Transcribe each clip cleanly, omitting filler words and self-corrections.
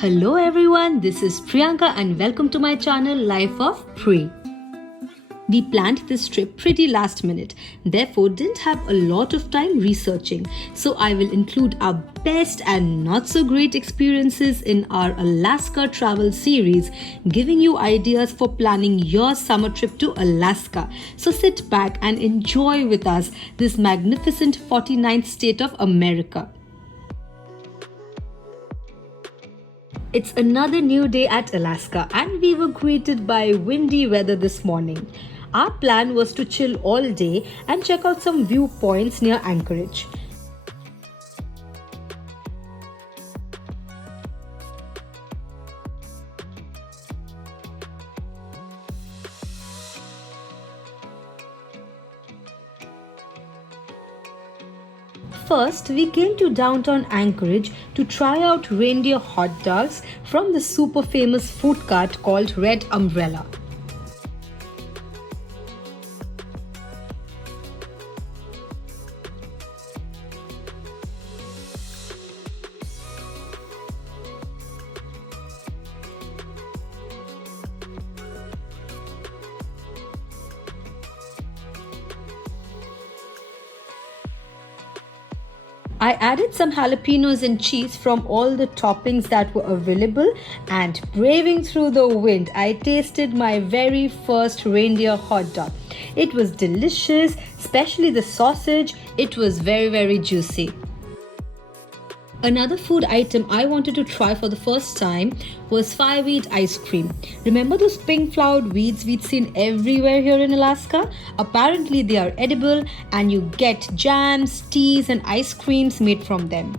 Hello everyone, this is Priyanka and welcome to my channel Life of Pri. We planned this trip pretty last minute, therefore didn't have a lot of time researching. So I will include our best and not so great experiences in our Alaska travel series, giving you ideas for planning your summer trip to Alaska. So sit back and enjoy with us this magnificent 49th state of America. It's another new day at Alaska and we were greeted by windy weather this morning. Our plan was to chill all day and check out some viewpoints near Anchorage. First, we came to downtown Anchorage to try out reindeer hot dogs from the super famous food cart called Red Umbrella. I added some jalapenos and cheese from all the toppings that were available, and braving through the wind, I tasted my very first reindeer hot dog. It was delicious, especially the sausage. It was very juicy. Another food item I wanted to try for the first time was fireweed ice cream. Remember those pink flowered weeds we'd seen everywhere here in Alaska? Apparently they are edible and you get jams, teas and ice creams made from them.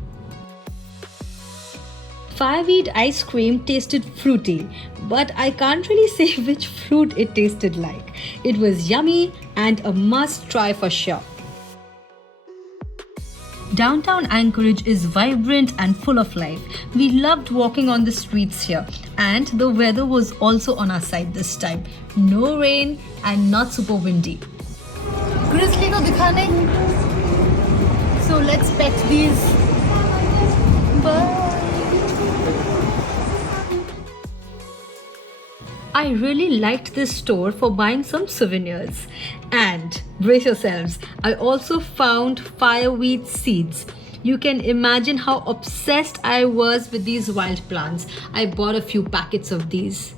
Fireweed ice cream tasted fruity, but I can't really say which fruit it tasted like. It was yummy and a must try for sure. Downtown Anchorage is vibrant and full of life. We loved walking on the streets here, and the weather was also on our side this time. No rain and not super windy. Grizzly ko dikha nahi. So let's pet these. Bye. I really liked this store for buying some souvenirs. And brace yourselves, I also found fireweed seeds. You can imagine how obsessed I was with these wild plants. I bought a few packets of these.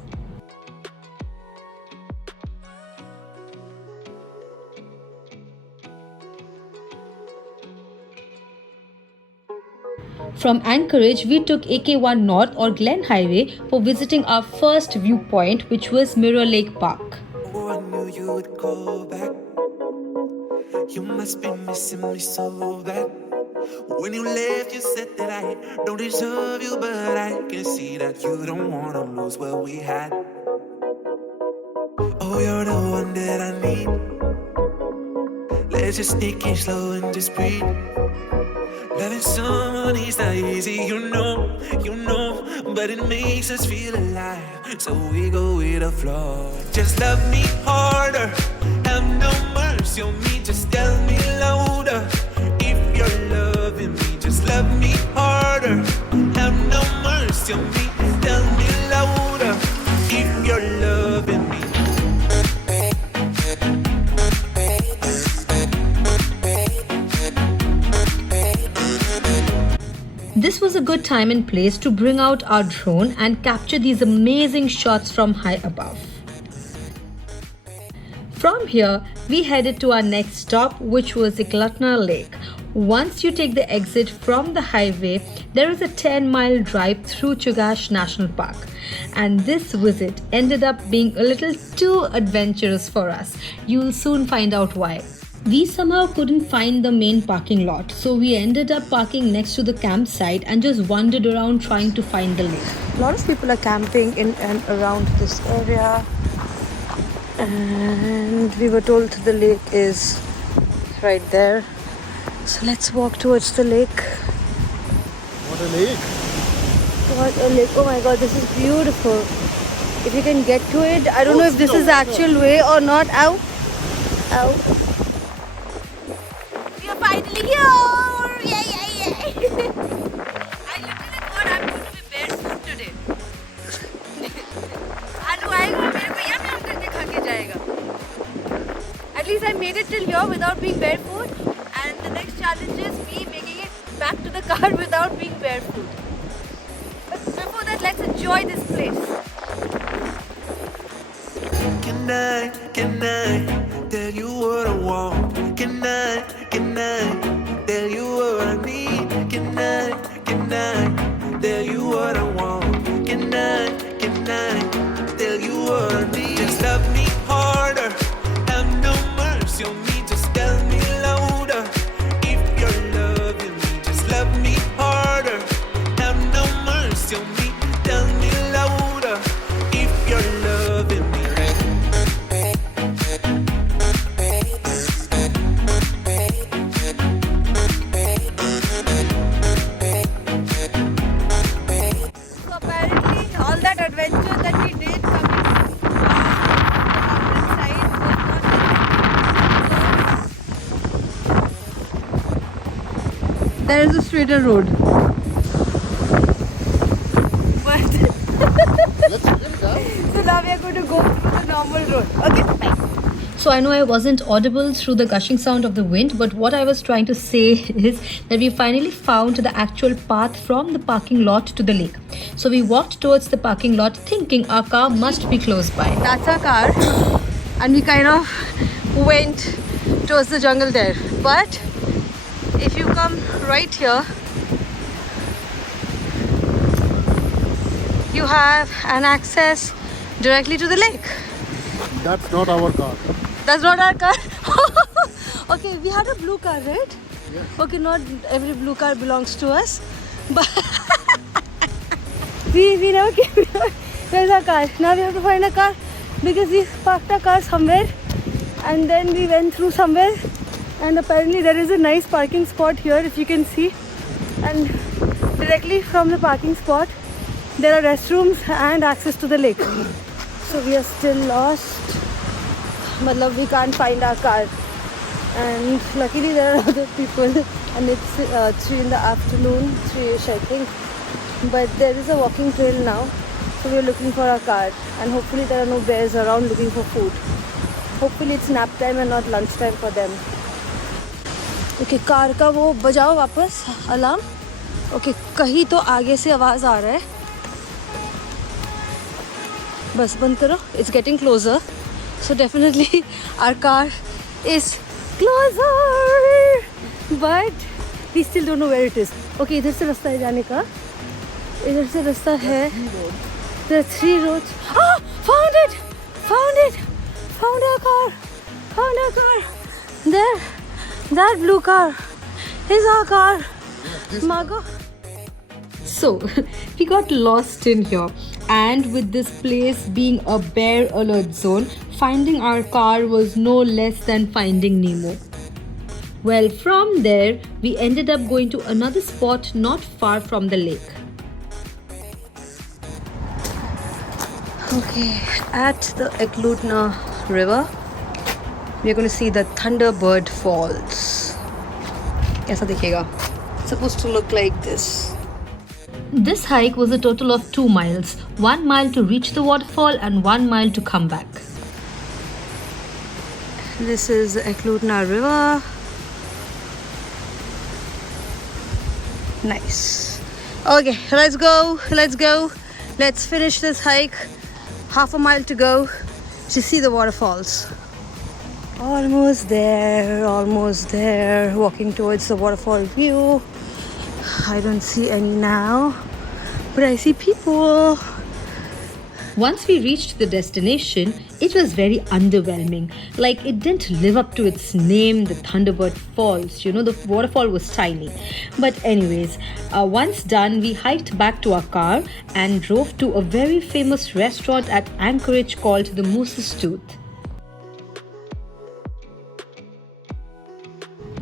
From Anchorage, we took AK1 North or Glen Highway for visiting our first viewpoint, which was Mirror Lake Park. Oh, I knew you would call back. You must be missing me so bad. When you left, you said that I don't deserve you, but I can see that you don't want to lose what we had. Oh, you're the one that I need. Let's just take it slow and just breathe. Loving someone is not easy, you know, but it makes us feel alive, so we go with the flow. Just love me harder, have no mercy on me, just tell me louder. If you're loving me, just love me harder, have no mercy on me, tell me louder. If you're loving me. This was a good time and place to bring out our drone and capture these amazing shots from high above. From here, we headed to our next stop, which was Eklutna Lake. Once you take the exit from the highway, there is a 10-mile drive through Chugach National Park. And this visit ended up being a little too adventurous for us. You'll soon find out why. We somehow couldn't find the main parking lot, so we ended up parking next to the campsite and just wandered around trying to find the lake. A lot of people are camping in and around this area, and we were told the lake is right there. So let's walk towards the lake. What a lake! What a lake! Oh my god, this is beautiful. If you can get to it, I don't know if this is the actual way or not. Ow! Ow! Finally here! Yay! I literally thought I'm going to be barefoot today. made it till here without being barefoot, and the next challenge is me making it back to the car without being barefoot. But before that, let's enjoy this place. Can I tell you what I want? Can I tell you what I need? Can I tell you what I want? Can I tell you what I need? Just love me harder, have no mercy on me. Just tell me louder if you're loving me. Just love me harder, have no mercy on me. Tell me louder if you're loving me. So apparently, all that adventure that we did coming from the mountainside was not. There is a straighter road. But Let's get down. so now we are going to go through the normal road. Okay, bye. So I know I wasn't audible through the gushing sound of the wind, but what I was trying to say is that we finally found the actual path from the parking lot to the lake. So we walked towards the parking lot thinking our car must be close by. That's our car, and we kind of went towards the jungle there. But if you come right here, you have an access directly to the lake. That's not our car. That's not our car. Okay, we had a blue car, right? Yes. Okay, not every blue car belongs to us, but we never came here. Where's our car? Now we have to find a car because we parked our car somewhere and then we went through somewhere, and apparently there is a nice parking spot here, if you can see, and directly from the parking spot there are restrooms and access to the lake. So we are still lost. Matlab, we can't find our car, and luckily there are other people, and it's 3 in the afternoon, 3ish I think, but there is a walking trail now, so we are looking for our car, and hopefully there are no bears around looking for food. Hopefully it's nap time and not lunch time for them. Okay, car का वो बजाओ वापस alarm. Okay, कहीं तो आगे से आवाज़ आ रहा है. बस बंद करो. It's getting closer. So definitely our car is closer, but we still don't know where it is. Okay, इधर से रास्ता है जाने का. इधर से रास्ता है. There are 3 roads. Ah, found it! Found it! Found our car! Found our car! There, that blue car is our car. Margo. So we got lost in here, and with this place being a bear alert zone, finding our car was no less than finding Nemo. Well, from there we ended up going to another spot not far from the lake. Okay, at the Eklutna river, we are going to see the Thunderbird Falls. कैसा दिखेगा? It's supposed to look like this. This hike was a total of 2 miles, 1 mile to reach the waterfall and 1 mile to come back. This is the Eklutna river. Nice. Okay, let's go. Let's finish this hike. Half a mile to go to see the waterfalls. Almost there. Walking towards the waterfall view. I don't see any now, but I see people. Once we reached the destination, it was very underwhelming. Like, it didn't live up to its name, the Thunderbird Falls. You know, the waterfall was tiny. But anyways, once done, we hiked back to our car and drove to a very famous restaurant at Anchorage called the Moose's Tooth.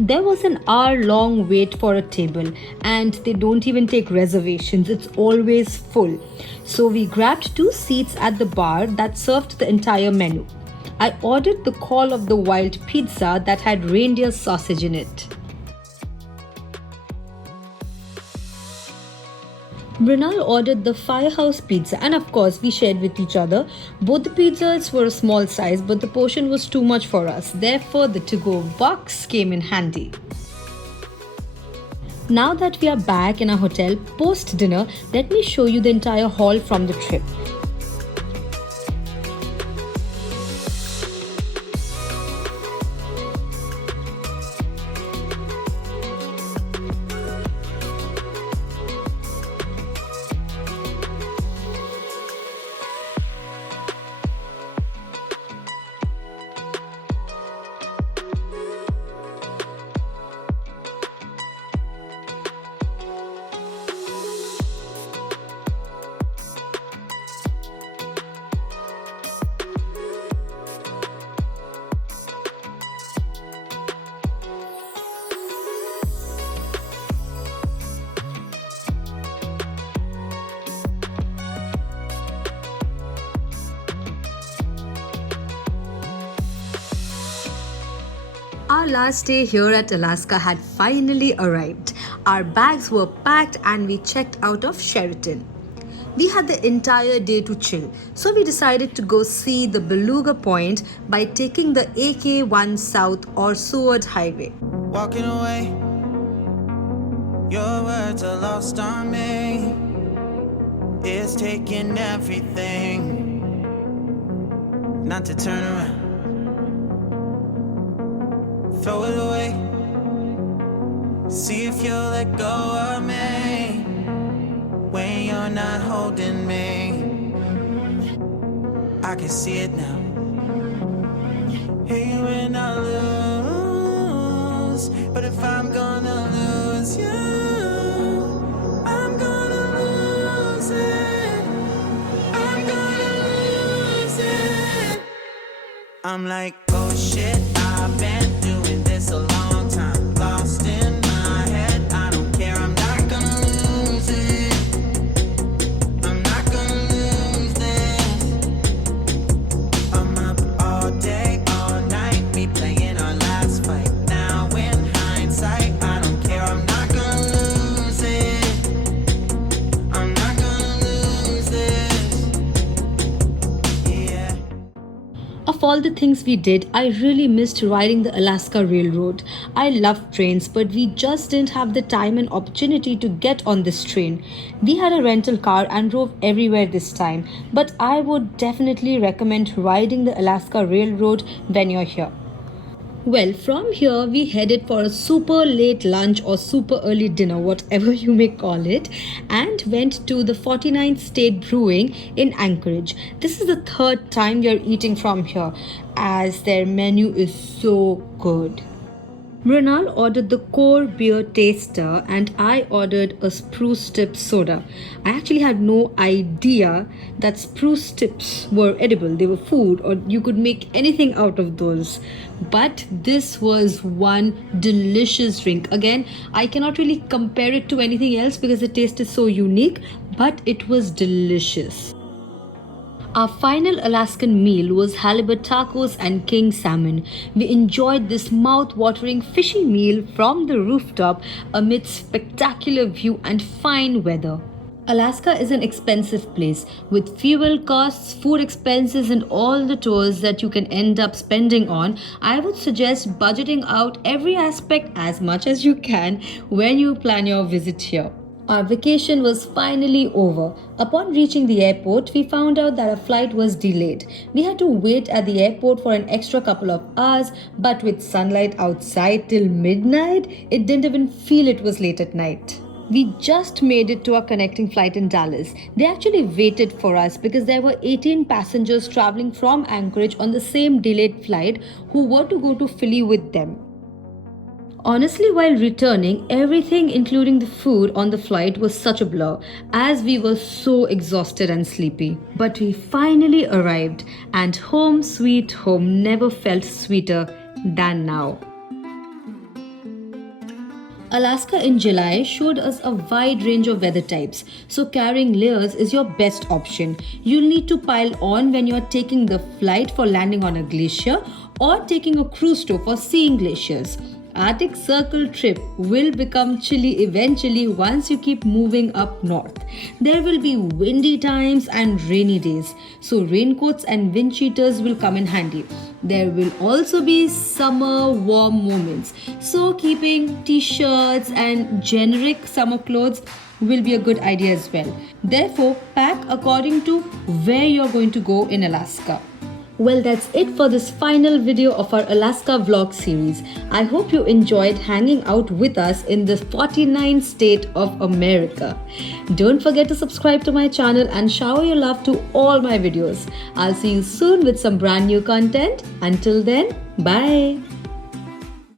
There was an hour-long wait for a table, and they don't even take reservations. It's always full. So we grabbed 2 seats at the bar that served the entire menu. I ordered the Call of the Wild pizza that had reindeer sausage in it. Mrinal ordered the firehouse pizza and of course we shared with each other. Both the pizzas were a small size but the portion was too much for us. Therefore the to-go box came in handy. Now that we are back in our hotel post-dinner, let me show you the entire haul from the trip. Our last day here at Alaska had finally arrived. Our bags were packed and we checked out of Sheraton. We had the entire day to chill, so we decided to go see the Beluga Point by taking the AK-1 South or Seward Highway. Walking away, your words are lost on me. It's taking everything not to turn around. Throw it away. See if you'll let go of me when you're not holding me. I can see it now. Hey, when I lose, but if I'm gonna lose you, I'm gonna lose it. I'm gonna lose it. I'm like, oh shit, I've been doing this a long time. Lost in my head, I don't care, I'm not gonna lose it. I'm not gonna lose this. I'm up all day, all night, replaying our last fight. Now in hindsight, I don't care, I'm not gonna lose it. I'm not gonna lose this. Yeah. Of all the things we did, I really missed riding the Alaska Railroad. I love trains, but we just didn't have the time and opportunity to get on this train. We had a rental car and drove everywhere this time, but I would definitely recommend riding the Alaska Railroad when you're here. Well, from here we headed for a super late lunch or super early dinner, whatever you may call it, and went to the 49th State Brewing in Anchorage. This is the third time we are eating from here as their menu is so good. Mrinal ordered the core beer taster and I ordered a spruce tip soda. I actually had no idea that spruce tips were edible. They were food or you could make anything out of those. But this was one delicious drink. Again, I cannot really compare it to anything else because the taste is so unique, but it was delicious. Our final Alaskan meal was halibut tacos and king salmon. We enjoyed this mouth-watering fishy meal from the rooftop amidst spectacular view and fine weather. Alaska is an expensive place with fuel costs, food expenses and all the tours that you can end up spending on. I would suggest budgeting out every aspect as much as you can when you plan your visit here. Our vacation was finally over. Upon reaching the airport, we found out that our flight was delayed. We had to wait at the airport for an extra couple of hours, but with sunlight outside till midnight, it didn't even feel it was late at night. We just made it to our connecting flight in Dallas. They actually waited for us because there were 18 passengers traveling from Anchorage on the same delayed flight who were to go to Philly with them. Honestly, while returning, everything including the food on the flight was such a blur as we were so exhausted and sleepy. But we finally arrived and home sweet home never felt sweeter than now. Alaska in July showed us a wide range of weather types, so carrying layers is your best option. You'll need to pile on when you're taking the flight for landing on a glacier or taking a cruise tour for seeing glaciers. Arctic Circle trip will become chilly eventually once you keep moving up north. There will be windy times and rainy days, so raincoats and wind cheaters will come in handy. There will also be summer warm moments, so keeping t-shirts and generic summer clothes will be a good idea as well. Therefore, pack according to where you're going to go in Alaska. Well, that's it for this final video of our Alaska vlog series. I hope you enjoyed hanging out with us in the 49th state of America. Don't forget to subscribe to my channel and shower your love to all my videos. I'll see you soon with some brand new content. Until then, bye.